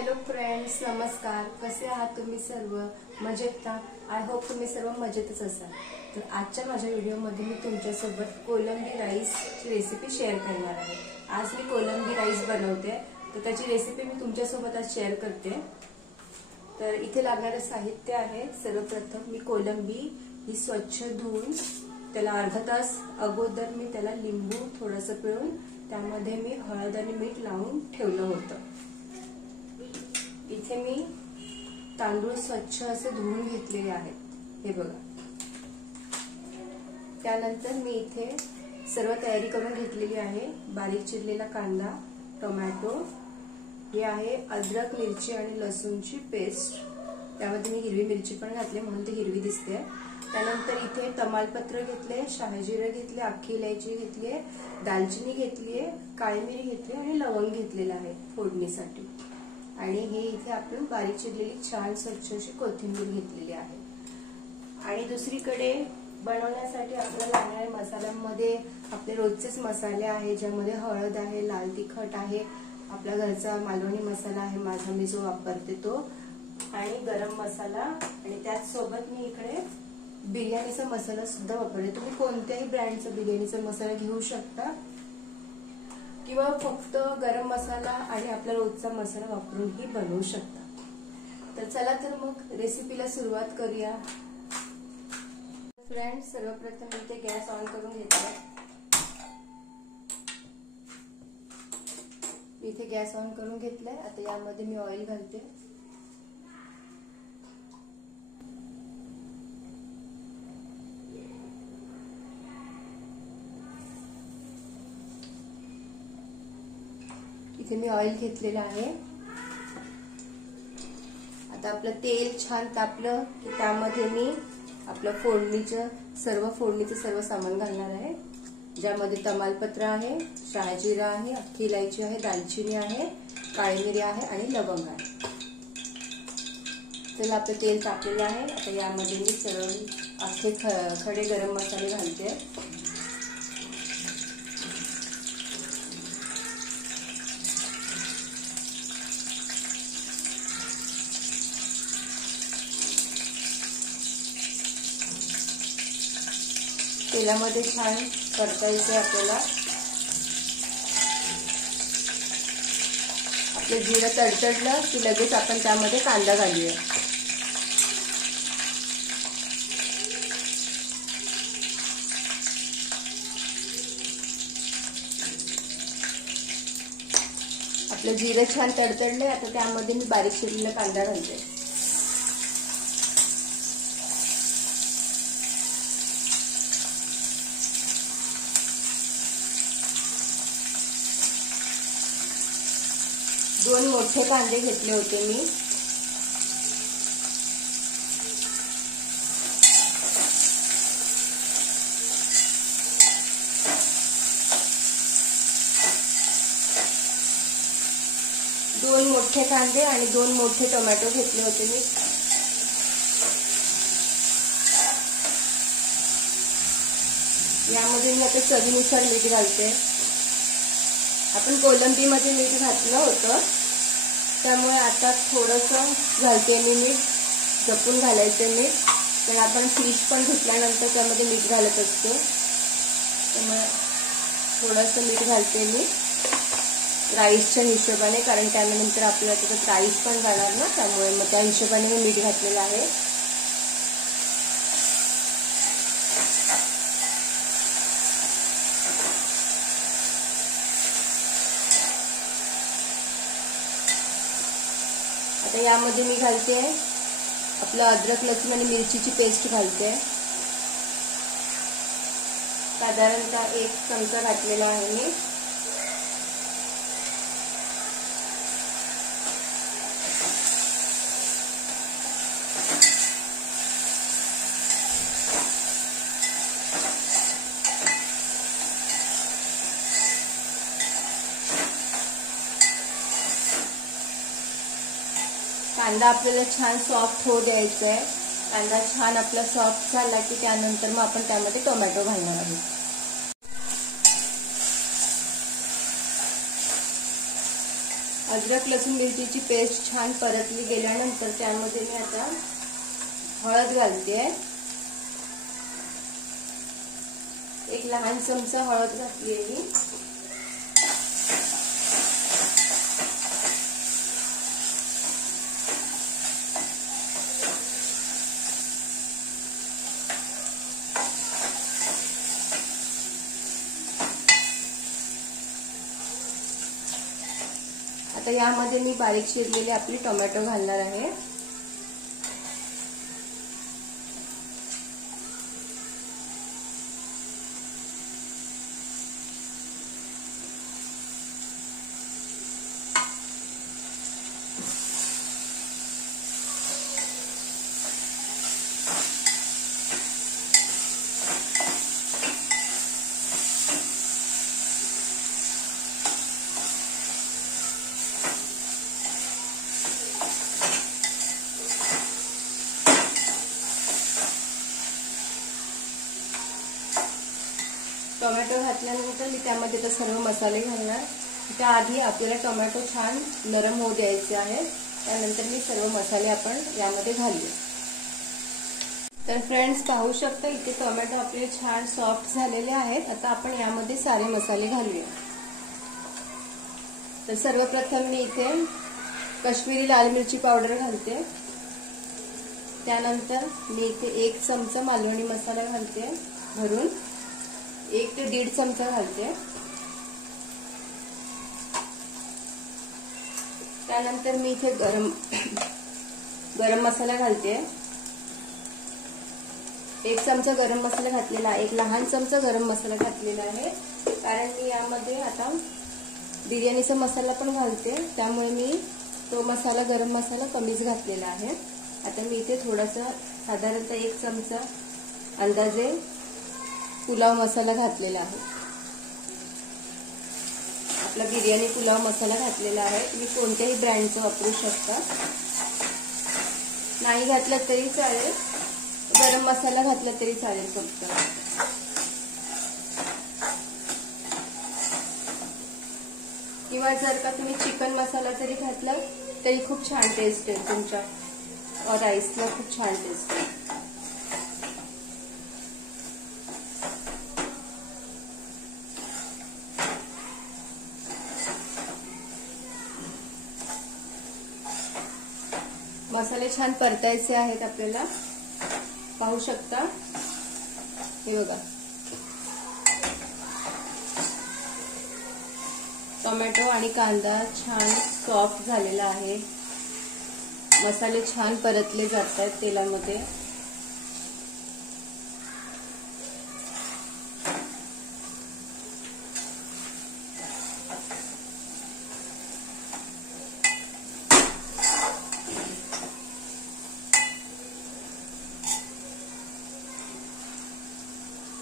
Hello friends, नमस्कार. कसे आहात तुम्ही सर्व? मजेत ना? आय होप तुम्ही सर्व मजेतच असाल. तर आजच्या माझ्या व्हिडिओमध्ये मी तुमच्यासोबत कोलंबी राईसची रेसिपी शेअर करणार आहे. आज मी कोलंबी राईस बनवते, तर त्याची रेसिपी मी तुमच्यासोबत आज शेअर करते. तर इथे लागणारे साहित्य आहे. सर्वप्रथम मी कोलंबी ही स्वच्छ धुवून त्याला अर्धा तास अगोदर मी त्याला लिंबू थोडंसं पिळून त्यामध्ये मी हळद आणि मीठ लावून ठेवलं होतं. इथे मी तांदूळ स्वच्छ असे धुवून घेतलेले आहेत, हे बघा. त्यानंतर मी इथे सर्व तयारी करून घेतलेली आहे. बारीक चिरलेला कांदा, टोमॅटो, हे आहे अद्रक, मिरची आणि लसूणची पेस्ट. त्यामध्ये मी हिरवी मिरची पण घातली म्हणून ती हिरवी दिसते. त्यानंतर इथे तमालपत्र घेतले, शहाजिरे घेतले, अख्खी इलायची घेतली, दालचिनी घेतली, काळी मिरी घेतली आणि लवंग घेतलेला आहे फोडणीसाठी. आणि हे इथे आपण बारीक चिरलेली छान स्वच्छ अशी कोथिंबीर घेतलेली आहे. आणि दुसरीकडे बनवण्यासाठी आपल्याला लागणाऱ्या मसाल्यांमध्ये आपले रोजचेच मसाले आहे, ज्यामध्ये हळद आहे, लाल तिखट आहे, आपला घरचा मालवणी मसाला आहे माझा, मी जो वापरते तो, आणि गरम मसाला. आणि त्याच सोबत मी इकडे बिर्याणीचा मसाला सुद्धा वापरते. तुम्ही कोणत्याही ब्रँडचा बिर्याणीचा मसाला घेऊ शकता किंवा फक्त गरम मसाला आणि आपला रोजचा मसाला वापरूनही बनवू शकता. तर चला तर मग रेसिपीला सुरुवात करूया. फ्रेंड्स, सर्वप्रथम इथे गॅस ऑन करून घेतला. इथे गॅस ऑन करून घेतलाय. आता यामध्ये मी ऑइल घालते. इथे मी ऑइल घेतलेलं आहे. आता आपलं तेल छान तापलं की त्यामध्ये मी आपलं फोडणीचं सर्व सामान घालणार आहे, ज्यामध्ये तमालपत्र आहे, शहाजिरा आहे, अख्खी इलायची आहे, दालचिनी आहे, काळी मिरी आहे आणि लवंग आहे. तर आपलं तेल तापलेलं आहे. आता यामध्ये मी सर्व अख्खे खडे गरम मसाले घालते. तेलामध्ये छान परतायचे आपल्याला. आपलं जिरं तडतडलं की लगेच आपण त्यामध्ये कांदा घालूया. आपलं जिरं छान तडतडलंय. आता त्यामध्ये मी बारीक चिरलेला कांदा घालते. दोन मोठे कांदे घेतले होते मी. दोन मोठे कांदे आणि दोन मोठे टोमॅटो घेतले होते मी. यामध्ये मी आता चवीनुसार मीठ घालते. आपण कोलंबीमध्ये मीठ घातलं होतं, त्यामुळे आता थोडंसं घालते मी मीठ. जपून घालायचे मीठ, पण आपण फिश पण धुतल्यानंतर त्यामध्ये मीठ घालत असतो, त्यामुळे थोडंसं मीठ घालते मी राईसच्या हिशोबाने, कारण त्यानंतर आपल्याला त्याच्यात राईस पण घालणार ना, त्यामुळे मग त्या हिशोबाने मी मीठ घातलेलं आहे. आता यामध्ये मी घालते आपलं अद्रक, लसूण आणि मिरचीची पेस्ट घालते. साधारणतः 1 चमचा घातलेला आहे मी. कांदा आपल्याला छान सॉफ्ट होऊ द्यायचा आहे. कांदा छान आपला सॉफ्ट झाला की त्यानंतर मग आपण त्यामध्ये टोमॅटो घालणार आहोत. अद्रक लसूण मिरचीची पेस्ट छान परतली गेल्यानंतर त्यामध्ये मी आता हळद घालते। एक लहान चमचा हळद घातली आहे। आता यामध्ये मी बारीक चिरलेले आपले टोमॅटो घालणार आहे। टोमॅटो घातल्यानंतर मी त्यामध्ये आता सर्व मसाले घालणार। त्याआधी आपल्याला टोमॅटो छान नरम होऊ द्यायचे आहे, त्यानंतर मी सर्व मसाले आपण यामध्ये घालूया। तर फ्रेंड्स पाहू शकता इथे टोमॅटो आपले छान सॉफ्ट झालेले आहेत। आता आपण यामध्ये सारे मसाले घालूया। तर सर्वप्रथम मी इथे काश्मीरी लाल मिरची पावडर घालते। त्यानंतर मी इथे 1 चमचा मालवणी मसाला घालते भरून, 1 ते 1.5 चमचा घालते। त्यानंतर मी इथे गरम मसाला घालते। 1 चमचा गरम मसाला घातलेला आहे, 1 लहान चमचा गरम मसाला घातलेला आहे, कारण मी यामध्ये आता बिर्याणीचा मसाला पण घालते, त्यामुळे मी तो मसाला गरम मसाला कमीच घातलेला आहे। आता मी इथे थोडासा साधारणतः 1 चमचा अंदाजे पुलाव मसाला घातलेला आहे। आपला बिर्याणी पुलाव मसाला घातलेला आहे। तुम्ही कोणत्याही ब्रँडचा वापरू शकता, नाही घातला तरी चालेल, गरम मसाला घातला तरी चालेल फक्त। किंवा जर का तुम्ही चिकन मसाला जरी घातला तरी खूप छान टेस्ट आहे, तुमच्या राईसला खूप छान टेस्ट आहे। मसाले छान परतायचे आहेत आपल्याला, पाहू शकता हे बघा। टोमॅटो आणि कांदा छान सॉफ्ट झालेला आहे, मसाले छान परतले जात आहेत तेलामध्ये।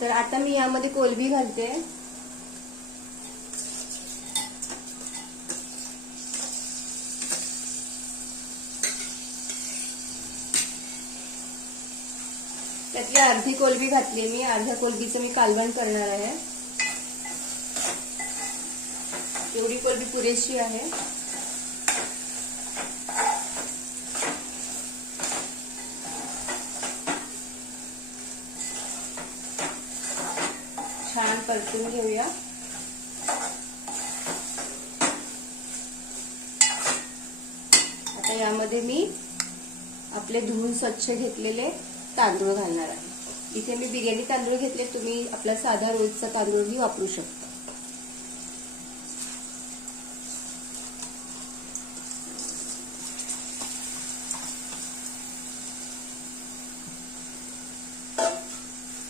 तर आता मी यामध्ये कोलंबी घालते। त्यातली अर्धी कोलंबी घातली मी, अर्ध्या कोलंबीचं मी कालवण करणार आहे। एवढी कोलंबी पुरेशी आहे। छान परतून घेऊया। आता यामध्ये मी आपले धुवून स्वच्छ घेतलेले तांदूळ घालणार आहे। इथे मी बिर्याणी तांदूळ घेतले, तुम्ही आपला साधा रोजचा तांदूळही वापरू शकता।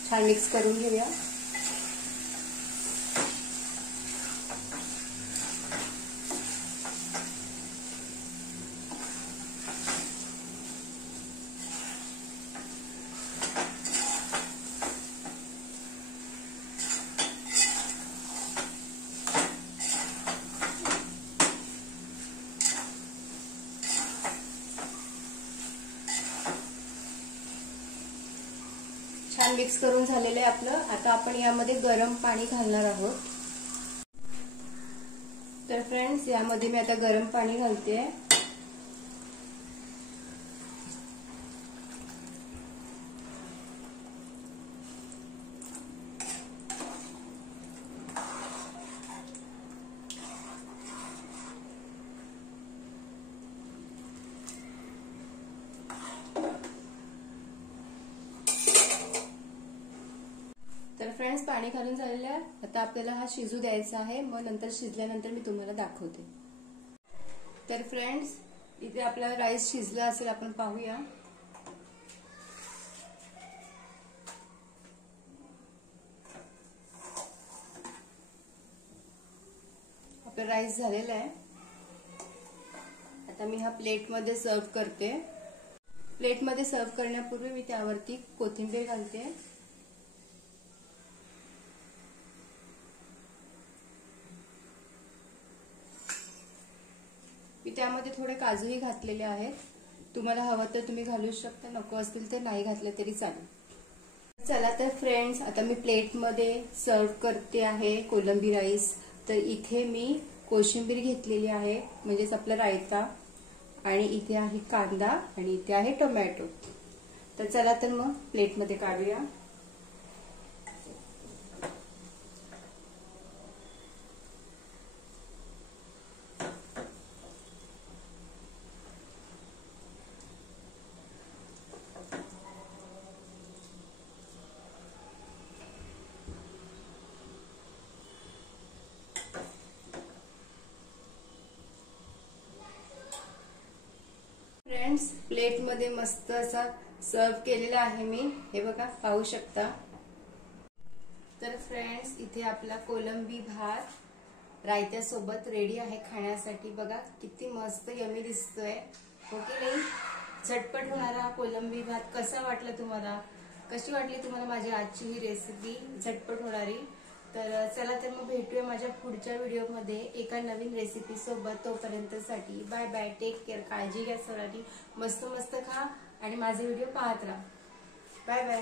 छान मिक्स करून घेऊया। छान मिक्स करून झालेलं आहे आपलं। आता आपण यामध्ये गरम पाणी घालणार आहोत। तर फ्रेंड्स, यामध्ये मी आता गरम पाणी घालते. तर फ्रेंड्स, पाणी घालून झालेलं आहे. आता आपल्याला हा शिजू द्यायचा आहे. मग नंतर शिजल्यानंतर मी तुम्हाला दाखवते. तर फ्रेंड्स, इथे आपला राईस शिजला असेल, आपण पाहूया. आपला राईस झालेला आहे. आता मी हा प्लेटमध्ये सर्व करते. प्लेटमध्ये सर्व करण्यापूर्वी मी त्यावरती कोथिंबीर घालते. मी त्यामध्ये थोडे काजूही घातलेले आहेत. तुम्हाला हवं तर तुम्ही घालू शकता, नको असतील तर नाही घातले तरी चालेल. चला तर फ्रेंड्स, आता मी प्लेटमध्ये सर्व करते आहे कोलंबी राईस. तर इथे मी कोशिंबीर घेतलेली आहे, म्हणजेच आपला रायता, आणि इथे आहे कांदा, आणि इथे आहे टोमॅटो. तर चला तर मग प्लेटमध्ये काढूया. फ्रेंड्स, प्लेटमध्ये मस्त असा सर्व केलेला आहे मी. हे बघा, पाहू शकता. तर फ्रेंड्स, इथे आपला कोलंबी भात रायत्यासोबत रेडी आहे खाण्यासाठी. बघा किती मस्त यमी दिसतोय, हो की नाही? झटपट होणारा हा कोलंबी भात. कसा वाटला तुम्हाला? कशी वाटली तुम्हाला माझी आजची ही रेसिपी झटपट होणारी? तर चला तर मग भेटूया माझ्या पुढच्या व्हिडिओमध्ये एका नवीन रेसिपी सोबत. तोपर्यंतसाठी बाय बाय, टेक केअर, काळजी घ्या सर्वांनी. मस्त मस्त खा आणि माझे व्हिडिओ पाहत राहा. Bye bye.